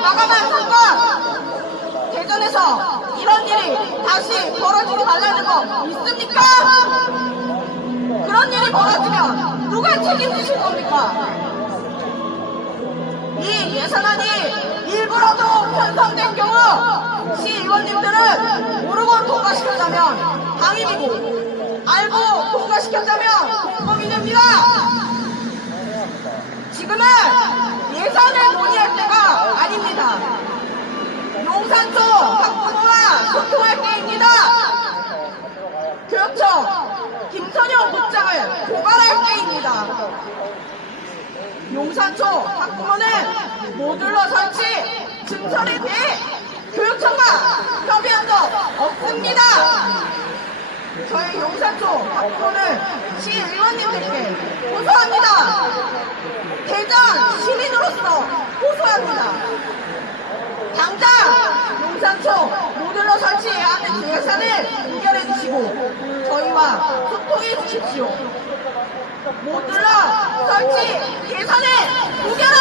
마감한 사건 대전에서 이런 일이 다시 벌어지지 말라는 거 있습니까? 그런 일이 벌어지면 누가 책임지실 겁니까? 이 예산안이 일부라도 편성된 경우 시의원님들은 모르고 통과시켰다면 방임이고 알고 통과시켰다면 공범이 됩니다. 지금은 예산을 아닙니다. 용산초 학부모와 소통할 때입니다. 교육청 김선영 국장을 고발할 때입니다. 용산초 학부모는 모듈러 설치 증설에 대해 교육청과 협의한 적 없습니다. 저희 용산초 학부모는 시의원님들께 호소합니다. 대전 시민으로서 호소합니다. 당장 용산초 모듈러 설치해야 하는 예산을 의결해 주시고 저희와 소통해 주십시오. 모듈러 설치 예산을 의결하